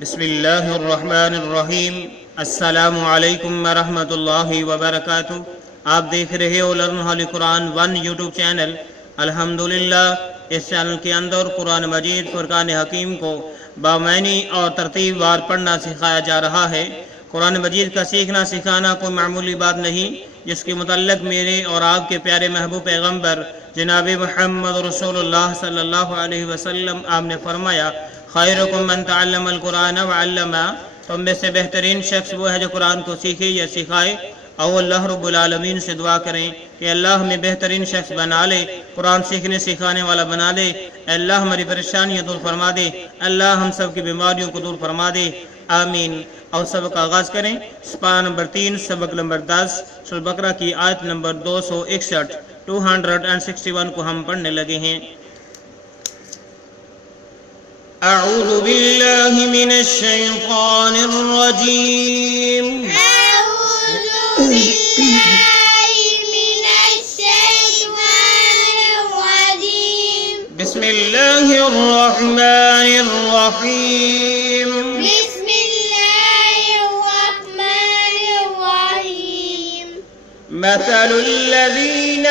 بسم اللہ الرحمن الرحیم۔ السلام علیکم ورحمۃ اللہ وبرکاتہ۔ آپ دیکھ رہے ہو learn holy Quran 1 YouTube channel. الحمدللہ اس چینل کے اندر قرآن مجید فرقان حکیم کو بامعنی اور ترتیب وار پڑھنا سکھایا جا رہا ہے۔ قرآن مجید کا سیکھنا سکھانا کوئی معمولی بات نہیں، جس کے متعلق میرے اور آپ کے پیارے محبوب پیغمبر جناب محمد رسول اللہ صلی اللہ علیہ وسلم آپ نے فرمایا، خیرکم من تعلم القرآن وعلمہ، تم میں سے بہترین شخص وہ ہے جو قرآن کو سیکھے یا سکھائے۔ اور اللہ رب العالمین سے دعا کریں کہ اللہ ہمیں بہترین شخص بنا لے، قرآن سیکھنے سکھانے والا بنا لے۔ اللہ ہماری پریشانیاں دور فرما دے، اللہ ہم سب کی بیماریوں کو دور فرما دے، آمین۔ اور سبق کا آغاز کریں۔ سپارہ نمبر 3 سبق نمبر 10 سورۃ بقرہ کی آیت نمبر 261 261 کو ہم پڑھنے لگے ہیں۔ اعوذ باللہ من الشیطان الرجیم، أعوذ بالله من الشيطان الرجيم، بسم اللہ الرحمن الرحیم۔ بسم الله الرحمن الرحيم، مثل الذین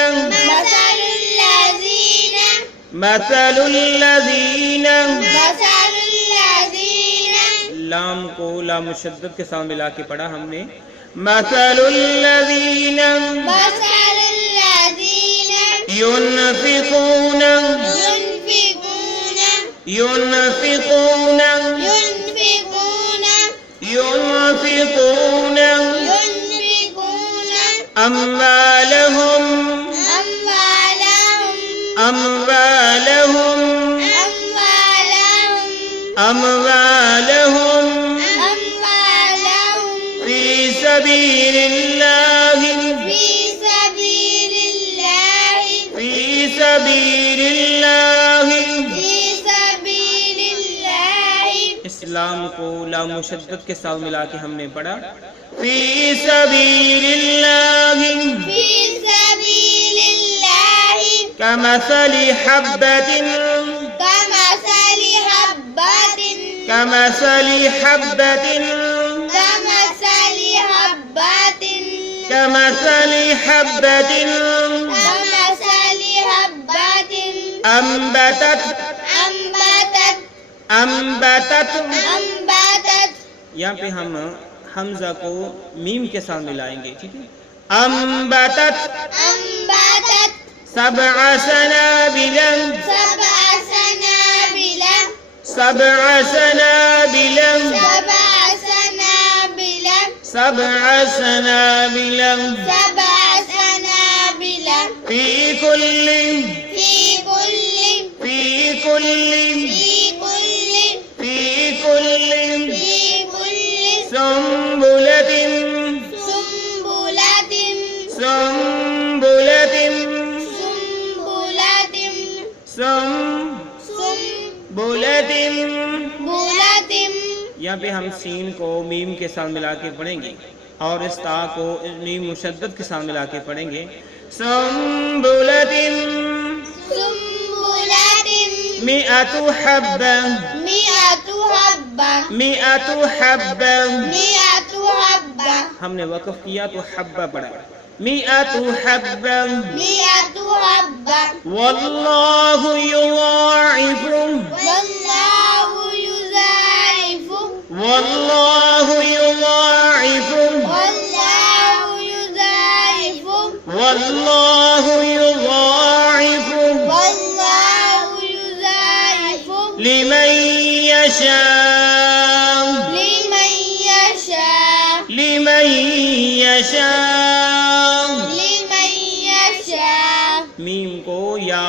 مثل الذين لام کو لام مشدد کے ساتھ ملا کے پڑھا ہم نے۔ مثل الذین ينفقون أموالهم في سبيل الله اسلام کو لام مشدد کے ساتھ ملا کے ہم نے پڑھا، فی سبیل اللہ كمثل حبة أنبتت یہاں پہ ہم حمزہ کو میم کے ساتھ ملائیں گے، ٹھیک ہے۔ أنبتت سبع سنابل في كل سنبلة یہاں پہ ہم سین کو میم کے ساتھ ملا کے پڑھیں گے اور اس تا کو میم مشدد کے ساتھ ملا کے پڑھیں گے۔ سنبلة مئة حبة ہم نے وقف کیا تو حبہ پڑھا، مئة حبة واللہ یضاعف لمن يشاء میم کو یا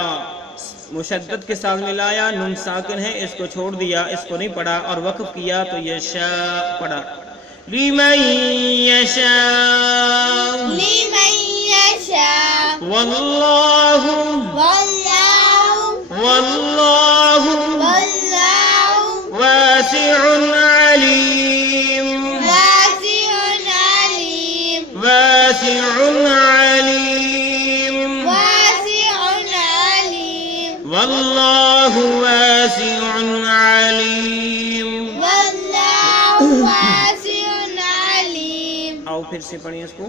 مشدد کے ساتھ ملایا، نون ساکن ہے، اس کو چھوڑ دیا، اس کو نہیں پڑھا اور وقف کیا تو یشاء پڑھا، لمن يشاء واللہ واسع علیم واللہ واسع علیم واسع عليم. آؤ پھر سے پڑھیں اس کو.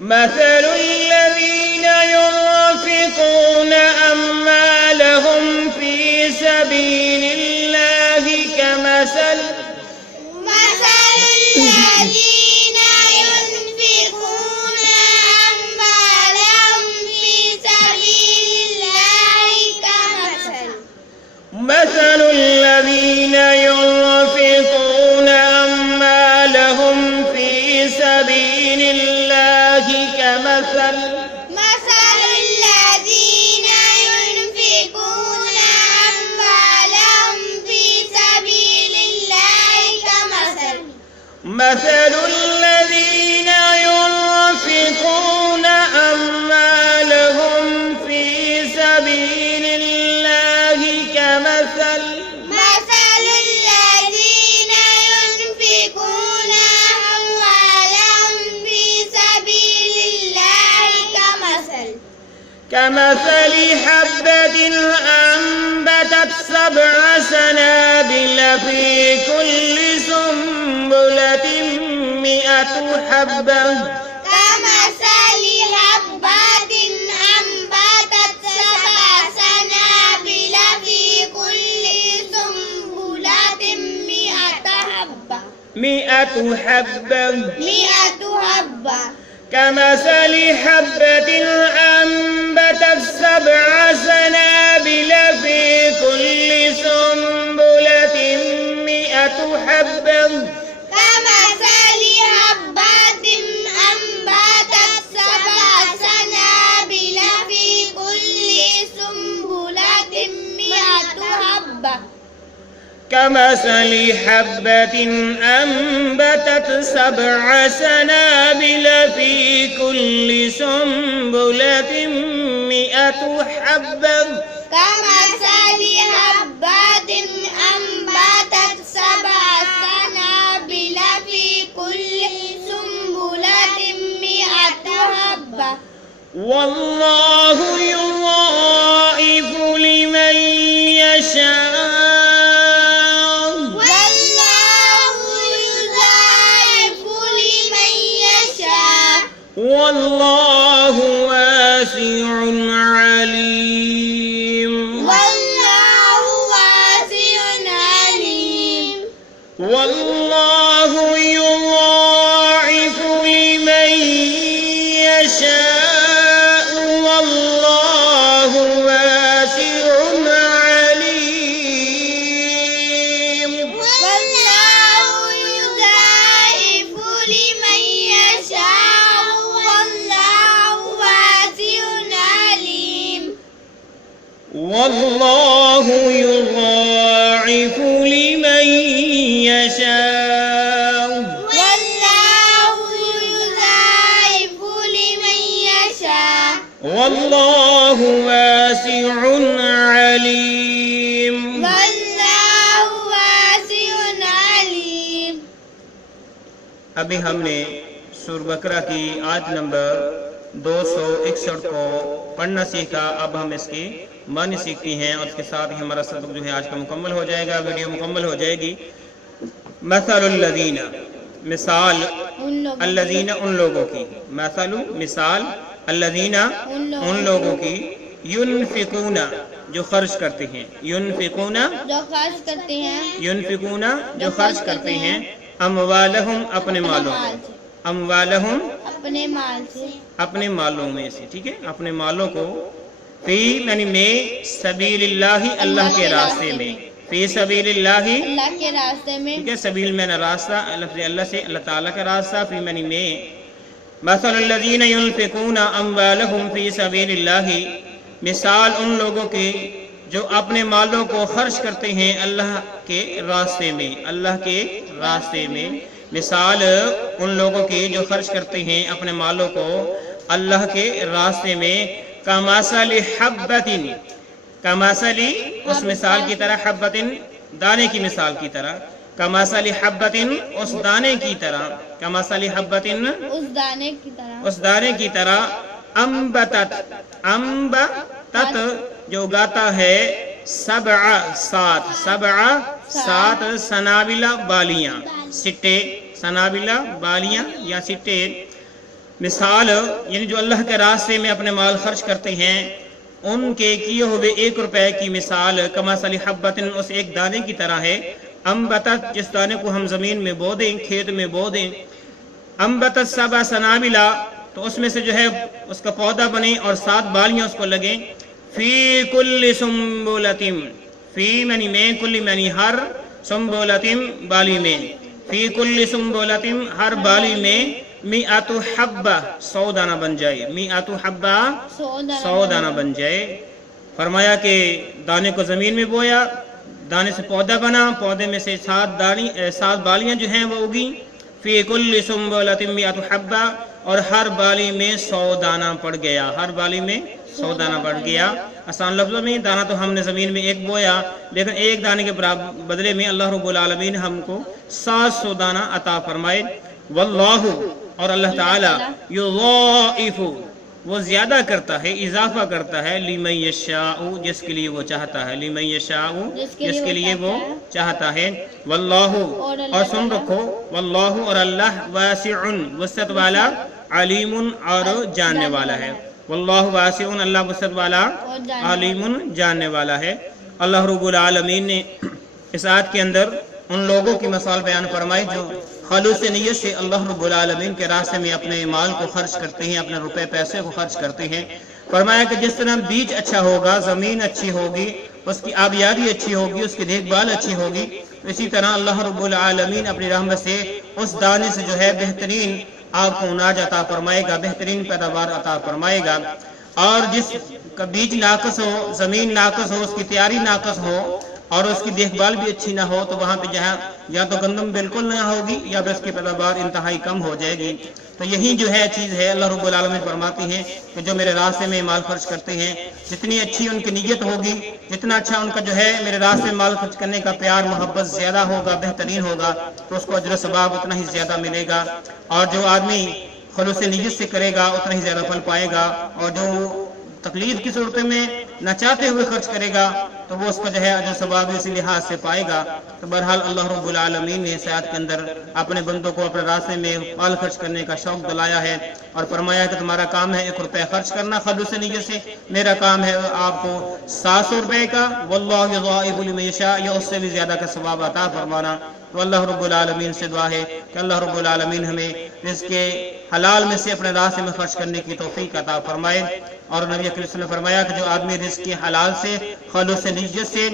مثل الذين ينفقون أموالهم في سبيل الله كمثل الذين ينفقون أموالهم في سبيل الله مثل الذين ينفقون أموالهم في سبيل الله كمثل الذين ينفقون أموالهم في سبيل الله مثل الذين ينفقون أموالهم في سبيل الله كمثل الذين ينفقون أموالهم في سبيل الله كمثل حبة أنبتت 7 سنابل في كل سنبلة 100 حبة كمثل حبة أنبتت 7 سنابل في كل سنبلة 100 حبة 100 حبة كمثل حبة أنبتت 7 سنابل في كل سنبلة 100 حبة كمثل حبة أنبتت 7 سنابل في كل سنبلة 100 حبة كمثل حبة أنبتت 7 سنابل في كل سنبلة 100 حبة كمثل حبة أنبتت 7 سنابل في كل سنبلة 100 حبة والله يضاعف لمن يشاء والله واسع عليم. والله واسع عليم. والله يضاعف لمن يشاء والله واسع عليم. والله يضاعف لمن يشاء والله واسع عليم. والله يضاعف لمن يشاء والله يضاعف لمن يشاء والله واسع عليم. والله واسع عليم. ابھی ہم نے سورہ بقرہ کی آیت نمبر 261 کو پڑھنا سیکھا. اب ہم اس کی معنی سیکھتی ہیں اور اس کے ساتھ ہی ہمارا سبق جو ہے آج کا مکمل ہو جائے گا، ویڈیو مکمل ہو جائے گی. مثل الذین، مثال الذین ان لوگوں کی، مثل مثال الذین ان لوگوں کی، ينفقون جو خرچ کرتے ہیں، ينفقون جو خرچ کرتے ہیں، ينفقون جو خرچ کرتے ہیں، اموالہم اپنے مالوں کو، اموالہم اپنے مال سے، اپنے مالوں میں سے، ٹھیک ہے، اپنے مالوں کو، فی یعنی میں سبیل اللہ اللہ کے راستے میں، فی سبیل اللہ اللہ کے راستے میں، ٹھیک ہے، سبیل میں راستہ، لفظ اللہ سے اللہ تعالیٰ کا راستہ، فی یعنی میں. مثل الذین ينفقون اموالہم فی سبیل اللہ، مثال ان لوگوں کے جو اپنے مالوں کو خرچ کرتے ہیں اللہ کے راستے میں، اللہ کے راستے میں. مثال ان لوگوں کی جو خرچ کرتے ہیں اپنے مالوں کو اللہ کے راستے میں، کمثل حبۃ، کمثل اس مثال کی طرح، حبۃ دانے کی مثال کی طرح، کمثل حبۃ اس دانے کی طرح، کمثل حبۃ اس دانے کی طرح، اس دانے کی طرح، انبتت، انبتت جو اگاتا ہے، سات سنابلہ بالیاں، سٹے، سنابلہ بالیاں یا سٹے، مثال یعنی جو اللہ کے راستے میں اپنے مال خرچ کرتے ہیں ان کے کیے ہوئے 1 روپے کی مثال کمثل حبۃ، اس ایک دانے کی طرح ہے، انبتت جس دانے کو ہم زمین میں بو دیں، کھیت میں بو دیں، انبتت 7 سنابلہ تو اس میں سے جو ہے اس کا پودا بنے اور 7 بالیاں اس کو لگیں، فی کل سنبلۃ، فی معنی میں، کل معنی ہر، سنبلۃ بالی میں، فی کل سنبلۃ ہر بالی میں 100 حبہ 100 دانہ بن جائے، 100 حبہ 100 دانہ بن جائے۔ فرمایا کہ دانے کو زمین میں بویا، دانے سے پودا بنا، پودے میں سے 7 بالیاں جو ہیں وہ اگی، فی کل سنبلۃ 100 حبہ، اور ہر بالی میں 100 دانہ پڑ گیا، ہر بالی میں 100 دانہ پڑ گیا۔ آسان لفظوں میں دانہ تو ہم نے زمین میں 1 بویا، لیکن 1 دانے کے بدلے میں اللہ رب العالمین ہم کو 700 دانہ عطا فرمائے۔ واللہ، اور اللہ تعالیٰ، یضاعف، وہ زیادہ کرتا ہے، اضافہ کرتا ہے، لمن یشاء، جس کے لیے وہ چاہتا ہے، لمن یشاء، جس کے لیے وہ چاہتا ہے۔ واللہ، اور سن رکھو، واللہ، اور اللہ، واسع، وسعت والا، علیم، اور جاننے والا ہے۔ واللہ واسع، اللہ وسعت والا، علیم، جاننے والا ہے۔ اللہ رب العالمین نے اس آیت کے اندر ان لوگوں کی مثال بیان فرمائی جو خالص نیت سے اللہ رب العالمین کے راستے میں اپنے مال کو خرچ کرتے ہیں، اپنے روپے پیسے کو خرچ کرتے ہیں۔ فرمایا کہ جس طرح بیج اچھا ہوگا، زمین اچھی ہوگی، اس کی آبیاری اچھی ہوگی، اس کی دیکھ بھال اچھی ہوگی، اسی طرح اللہ رب العالمین اپنی رحمت سے اس دانے سے جو ہے بہترین آپ کو اناج عطا فرمائے گا، بہترین پیداوار عطا فرمائے گا۔ اور جس کا بیج ناقص ہو، زمین ناقص ہو، اس کی تیاری ناقص ہو اور اس کی دیکھ بھال بھی اچھی نہ ہو، تو وہاں پہ جہاں یا تو گندم بالکل نہ ہوگی یا پھر اس کی پیداوار انتہائی کم ہو جائے گی۔ تو یہی جو ہے چیز ہے، اللہ رب العالمین فرماتی ہیں کہ جو میرے راستے میں مال خرچ کرتے ہیں، جتنی اچھی ان کی نیت ہوگی، جتنا اچھا ان کا جو ہے میرے راستے میں مال خرچ کرنے کا پیار محبت زیادہ ہوگا، بہترین ہوگا، تو اس کو اجر و ثواب اتنا ہی زیادہ ملے گا۔ اور جو آدمی خلوص نیت سے کرے گا اتنا ہی زیادہ پھل پائے گا، اور جو تکلیف کی صورت میں نہ چاہتے ہوئے خرچ کرے گا تو وہ اس کا جو ہے اجر ثواب اسی لحاظ سے پائے گا۔ تو بہرحال اللہ رب العالمین نے اس آیت کے اندر اپنے بندوں کو اپنے راستے میں مال خرچ کرنے کا شوق دلایا ہے اور فرمایا کہ تمہارا کام ہے 1 روپے خرچ کرنا خالص نیت سے، میرا کام ہے آپ کو 700 روپے کا، واللہ یضاعف لمن یشاء، یا اس سے بھی زیادہ کا ثواب عطا فرمانا۔ تو اللہ رب العالمین سے دعا ہے کہ اللہ رب العالمین ہمیں رزق کے حلال میں سے اپنے راستے میں خرچ کرنے کی توفیق عطا فرمائے۔ اور نبی کریم صلی اللہ علیہ وسلم نے فرمایا کہ جو آدمی رزق کے حلال سے خالص نیت سے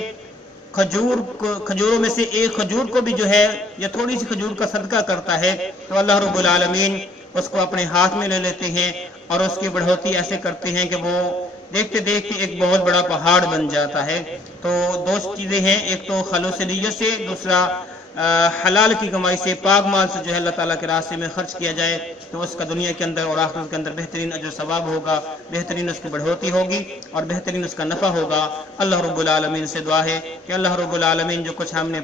کھجوروں میں سے 1 کھجور کو بھی جو ہے یا تھوڑی سی کھجور کا صدقہ کرتا ہے تو اللہ رب العالمین اس کو اپنے ہاتھ میں لے لیتے ہیں اور اس کی بڑھوتی ایسے کرتے ہیں کہ وہ دیکھتے دیکھتے ایک بہت بڑا پہاڑ بن جاتا ہے۔ تو 2 چیزیں ہیں، ایک تو خالص نیت سے، دوسرا حلال کی کمائی سے، پاک مال سے جو ہے اللہ تعالیٰ کے راستے میں خرچ کیا جائے تو اس کا دنیا کے اندر اور آخرت کے اندر بہترین اجر ثواب ہوگا، بہترین اس کی بڑھوتی ہوگی اور بہترین اس کا نفع ہوگا۔ اللہ رب العالمین سے دعا ہے کہ اللہ رب العالمین جو کچھ ہم نے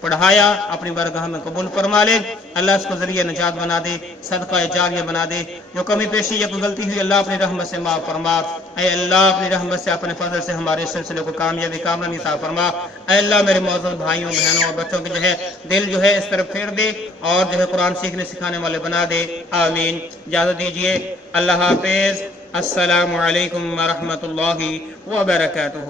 پڑھایا اپنی بارگاہ میں قبول فرما لے، اللہ اس کو ذریعہ نجات بنا دے، صدقہ جاریہ بنا دے۔ جو کمی پیشی یا کوئی غلطی ہوئی اللہ اپنی رحمت سے معاف فرما۔ اے اللہ اپنی رحمت سے اپنے فضل سے ہمارے سلسلے کو کامیابی کامرانی عطا فرما۔ اے اللہ میرے معزز بھائیوں بہنوں اور بچوں کے جو ہے دل جو ہے اس طرف پھیر دے اور جو ہے قرآن سیکھنے سکھانے والے بنا دے، آمین۔ اجازت دیجیے، اللہ حافظ، السلام علیکم ورحمۃ اللہ وبرکاتہ۔